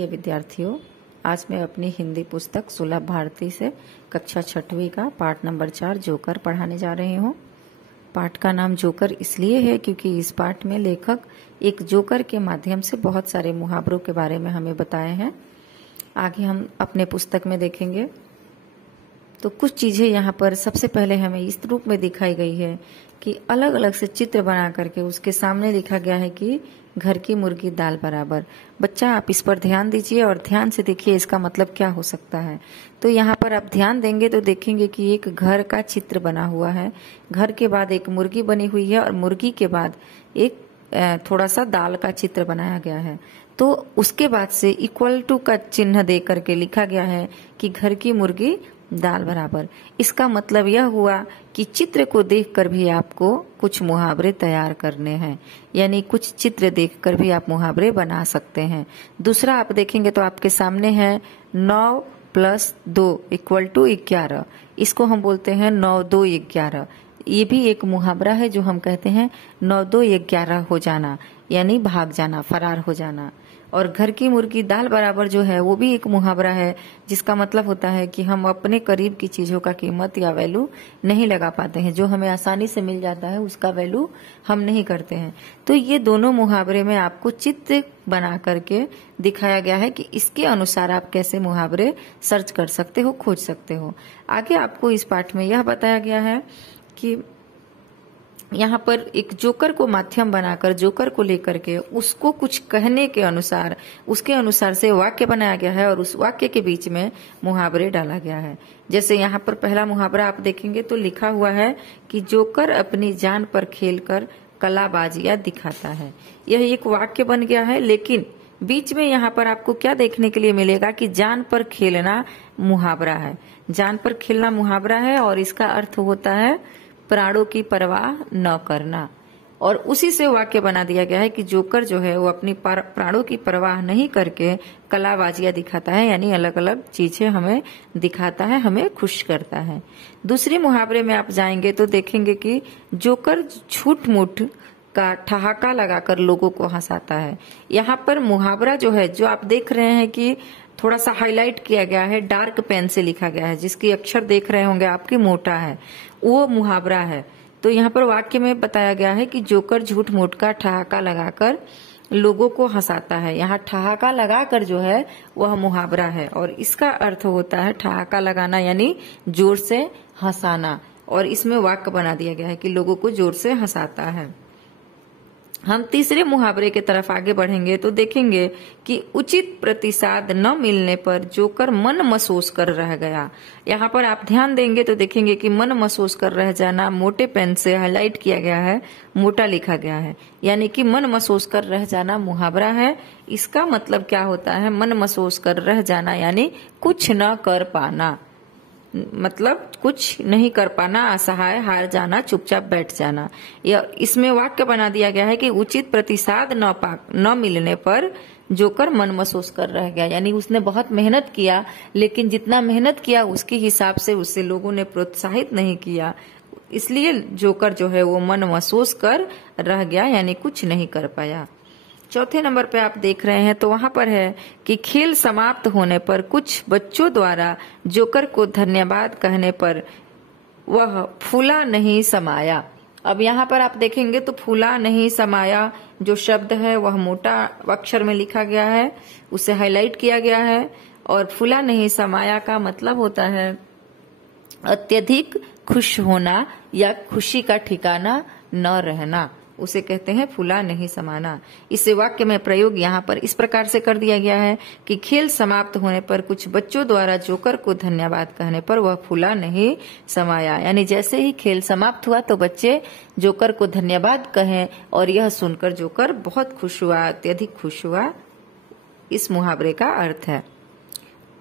प्रिय विद्यार्थियों, आज मैं अपनी हिंदी पुस्तक सुलभ भारती से कक्षा 6वीं का पाठ नंबर 4 जोकर पढ़ाने जा रही हूँ। पाठ का नाम जोकर इसलिए है क्योंकि इस पाठ में लेखक एक जोकर के माध्यम से बहुत सारे मुहावरों के बारे में हमें बताए हैं। आगे हम अपने पुस्तक में देखेंगे। तो कुछ चीजें यहाँ पर सबसे पहले हमें इस रूप में दिखाई गई है कि अलग अलग से चित्र बना करके उसके सामने लिखा गया है कि घर की मुर्गी दाल बराबर। बच्चा आप इस पर ध्यान दीजिए और ध्यान से देखिए इसका मतलब क्या हो सकता है। तो यहाँ पर आप ध्यान देंगे तो देखेंगे कि एक घर का चित्र बना हुआ है। घर के बाद एक मुर्गी बनी हुई है और मुर्गी के बाद एक थोड़ा सा दाल का चित्र बनाया गया है। तो उसके बाद से इक्वल टू का चिन्ह दे करके लिखा गया है कि घर की मुर्गी दाल बराबर। इसका मतलब यह हुआ कि चित्र को देखकर भी आपको कुछ मुहावरे तैयार करने हैं, यानी कुछ चित्र देखकर भी आप मुहावरे बना सकते हैं। दूसरा आप देखेंगे तो आपके सामने है 9 + 2 = 11। इसको हम बोलते हैं 9 2 11। ये भी एक मुहावरा है जो हम कहते हैं 9 2 11 हो जाना, यानी भाग जाना, फरार हो जाना। और घर की मुर्गी दाल बराबर जो है वो भी एक मुहावरा है जिसका मतलब होता है कि हम अपने करीब की चीजों का कीमत या वैल्यू नहीं लगा पाते हैं। जो हमें आसानी से मिल जाता है उसका वैल्यू हम नहीं करते हैं। तो ये दोनों मुहावरे में आपको चित्र बना करके दिखाया गया है कि इसके अनुसार आप कैसे मुहावरे सर्च कर सकते हो, खोज सकते हो। आगे आपको इस पाठ में यह बताया गया है कि यहाँ पर एक जोकर को माध्यम बनाकर जोकर को लेकर के उसको कुछ कहने के अनुसार उसके अनुसार से वाक्य बनाया गया है और उस वाक्य के बीच में मुहावरे डाला गया है। जैसे यहाँ पर पहला मुहावरा आप देखेंगे तो लिखा हुआ है कि जोकर अपनी जान पर खेलकर कलाबाजियां दिखाता है। यह एक वाक्य बन गया है, लेकिन बीच में यहाँ पर आपको क्या देखने के लिए मिलेगा कि जान पर खेलना मुहावरा है। जान पर खेलना मुहावरा है और इसका अर्थ होता है प्राणों की परवाह न करना। और उसी से वाक्य बना दिया गया है कि जोकर जो है वो अपनी प्राणों की परवाह नहीं करके कलाबाजियां दिखाता है, यानी अलग अलग चीजें हमें दिखाता है, हमें खुश करता है। दूसरे मुहावरे में आप जाएंगे तो देखेंगे कि जोकर झूठ मूठ का ठहाका लगाकर लोगों को हंसाता है। यहाँ पर मुहावरा जो है, जो आप देख रहे हैं कि थोड़ा सा हाईलाइट किया गया है, डार्क पेन से लिखा गया है, जिसकी अक्षर देख रहे होंगे आपकी मोटा है, वो मुहावरा है। तो यहाँ पर वाक्य में बताया गया है कि जोकर झूठ मूठ का ठहाका लगाकर लोगों को हंसाता है। यहाँ ठहाका लगाकर जो है वह मुहावरा है और इसका अर्थ होता है ठहाका लगाना, यानी जोर से हंसाना। और इसमें वाक्य बना दिया गया है कि लोगों को जोर से हंसाता है। हम तीसरे मुहावरे की तरफ आगे बढ़ेंगे तो देखेंगे कि उचित प्रतिसाद न मिलने पर जोकर मन महसूस कर रह गया। यहाँ पर आप ध्यान देंगे तो देखेंगे कि मन महसूस कर रह जाना मोटे पेन से हाईलाइट किया गया है, मोटा लिखा गया है, यानी कि मन महसूस कर रह जाना मुहावरा है। इसका मतलब क्या होता है? मन महसूस कर रह जाना यानी कुछ न कर पाना, मतलब कुछ नहीं कर पाना, असहाय, हार जाना, चुपचाप बैठ जाना। या इसमें वाक्य बना दिया गया है कि उचित प्रतिसाद न मिलने पर जोकर मन महसूस कर रह गया, यानी उसने बहुत मेहनत किया लेकिन जितना मेहनत किया उसके हिसाब से उससे लोगों ने प्रोत्साहित नहीं किया, इसलिए जोकर जो है वो मन महसूस कर रह गया, यानी कुछ नहीं कर पाया। चौथे नंबर पे आप देख रहे हैं तो वहां पर है कि खेल समाप्त होने पर कुछ बच्चों द्वारा जोकर को धन्यवाद कहने पर वह फूला नहीं समाया। अब यहाँ पर आप देखेंगे तो फूला नहीं समाया जो शब्द है वह मोटा अक्षर में लिखा गया है, उसे हाईलाइट किया गया है। और फूला नहीं समाया का मतलब होता है अत्यधिक खुश होना या खुशी का ठिकाना न रहना, उसे कहते हैं फूला नहीं समाना। इसे वाक्य में प्रयोग यहाँ पर इस प्रकार से कर दिया गया है कि खेल समाप्त होने पर कुछ बच्चों द्वारा जोकर को धन्यवाद कहने पर वह फूला नहीं समाया, यानी जैसे ही खेल समाप्त हुआ तो बच्चे जोकर को धन्यवाद कहें और यह सुनकर जोकर बहुत खुश हुआ, अत्यधिक खुश हुआ। इस मुहावरे का अर्थ है।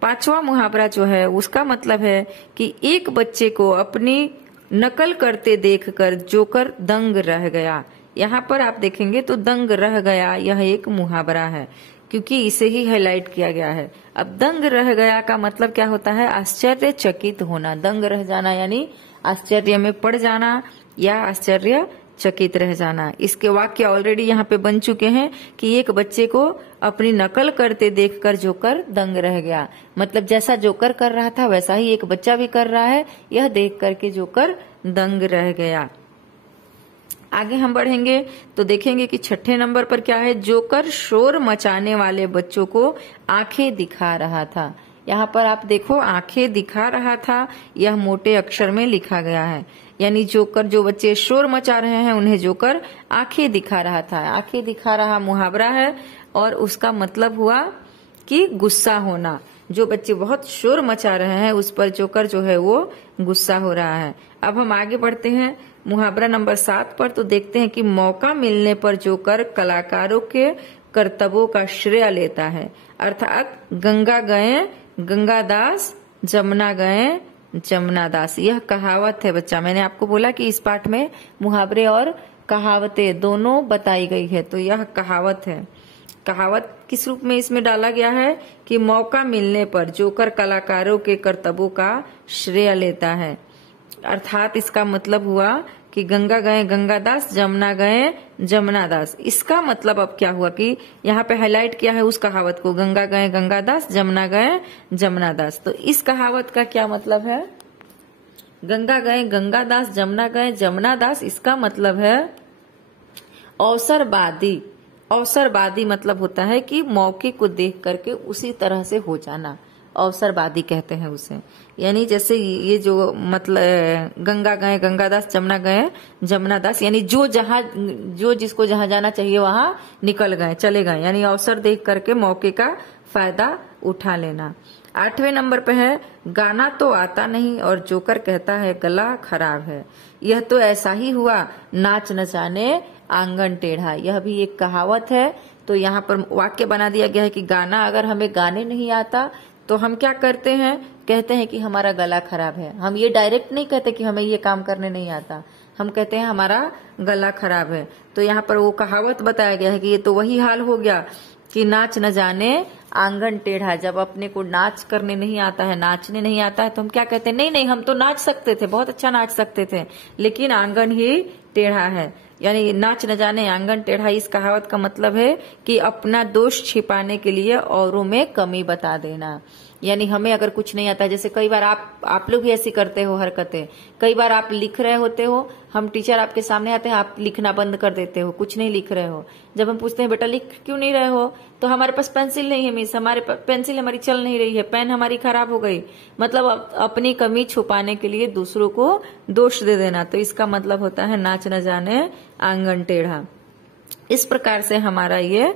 पांचवा मुहावरा जो है उसका मतलब है कि एक बच्चे को अपनी नकल करते देखकर जोकर दंग रह गया। यहाँ पर आप देखेंगे तो दंग रह गया यह एक मुहावरा है क्योंकि इसे ही हाईलाइट किया गया है। अब दंग रह गया का मतलब क्या होता है? आश्चर्यचकित होना। दंग रह जाना यानी आश्चर्य में पड़ जाना या आश्चर्य चकित रह जाना। इसके वाक्य ऑलरेडी यहाँ पे बन चुके हैं कि एक बच्चे को अपनी नकल करते देखकर जोकर दंग रह गया। मतलब जैसा जोकर कर रहा था वैसा ही एक बच्चा भी कर रहा है, यह देख करके जोकर दंग रह गया। आगे हम बढ़ेंगे तो देखेंगे कि छठे नंबर पर क्या है, जोकर शोर मचाने वाले बच्चों को आंखें दिखा रहा था। यहाँ पर आप देखो आंखें दिखा रहा था, यह मोटे अक्षर में लिखा गया है। यानी जोकर, जो बच्चे शोर मचा रहे हैं उन्हें जोकर आंखें दिखा रहा था। आंखें दिखा रहा मुहावरा है और उसका मतलब हुआ कि गुस्सा होना। जो बच्चे बहुत शोर मचा रहे हैं उस पर जोकर जो है वो गुस्सा हो रहा है। अब हम आगे बढ़ते हैं मुहावरा नंबर 7 पर, तो देखते हैं कि मौका मिलने पर जोकर कलाकारों के कर्तव्यों का श्रेय लेता है। अर्थात गंगा गए गंगादास, जमुना गए जमुनादास। यह कहावत है बच्चा। मैंने आपको बोला कि इस पाठ में मुहावरे और कहावतें दोनों बताई गई है, तो यह कहावत है। कहावत किस रूप में इसमें डाला गया है कि मौका मिलने पर जोकर कलाकारों के कर्तव्यों का श्रेय लेता है। अर्थात इसका मतलब हुआ कि गंगा गए गंगादास, जमुना गए जमुनादास। इसका मतलब अब क्या हुआ कि यहाँ पे हाईलाइट किया है उस कहावत को, गंगा गए गंगादास, जमुना गए जमुनादास। तो इस कहावत का क्या मतलब है, गंगा गए गंगादास, जमुना गए जमुनादास, इसका मतलब है अवसरवादी। अवसरवादी मतलब होता है कि मौके को देख करके उसी तरह से हो जाना, अवसरवादी कहते हैं उसे। यानी जैसे ये जो मतलब गंगा गए गंगादास, जमुना गए जमुनादास, यानी जो जिसको जहां जाना चाहिए वहां निकल गए, चले गए, यानी अवसर देख करके मौके का फायदा उठा लेना। 8वें नंबर पे है गाना तो आता नहीं और जोकर कहता है गला खराब है। यह तो ऐसा ही हुआ नाच न जाने आंगन टेढ़ा। यह भी एक कहावत है। तो यहाँ पर वाक्य बना दिया गया है कि गाना, अगर हमें गाने नहीं आता तो हम क्या करते हैं, कहते हैं कि हमारा गला खराब है। हम ये डायरेक्ट नहीं कहते कि हमें ये काम करने नहीं आता, हम कहते हैं हमारा गला खराब है। तो यहाँ पर वो कहावत बताया गया है कि ये तो वही हाल हो गया कि नाच न जाने आंगन टेढ़ा। जब अपने को नाच करने नहीं आता है, नाचने नहीं आता है, तो हम क्या कहते हैं, नहीं नहीं हम तो नाच सकते थे, बहुत अच्छा नाच सकते थे, लेकिन आंगन ही टेढ़ा है। यानी नाच न जाने आंगन टेढ़ा, इस कहावत का मतलब है कि अपना दोष छिपाने के लिए औरों में कमी बता देना। यानी हमें अगर कुछ नहीं आता है, जैसे कई बार आप लोग भी ऐसी करते हो हरकतें। कई बार आप लिख रहे होते हो, हम टीचर आपके सामने आते हैं, आप लिखना बंद कर देते हो, कुछ नहीं लिख रहे हो। जब हम पूछते हैं बेटा लिख क्यों नहीं रहे हो, तो हमारे पास पेंसिल नहीं है मिस, हमारे पेंसिल हमारी चल नहीं रही है, पेन हमारी खराब हो गई। मतलब अपनी कमी छुपाने के लिए दूसरों को दोष दे देना। तो इसका मतलब होता है नाच न जाने आंगन टेढ़ा। इस प्रकार से हमारा ये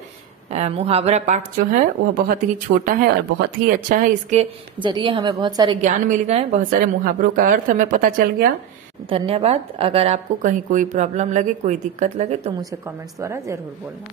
मुहावरा पाठ जो है वह बहुत ही छोटा है और बहुत ही अच्छा है। इसके जरिए हमें बहुत सारे ज्ञान मिल गए, बहुत सारे मुहावरों का अर्थ हमें पता चल गया। धन्यवाद। अगर आपको कहीं कोई प्रॉब्लम लगे, कोई दिक्कत लगे तो मुझे कमेंट्स द्वारा जरूर बोलना।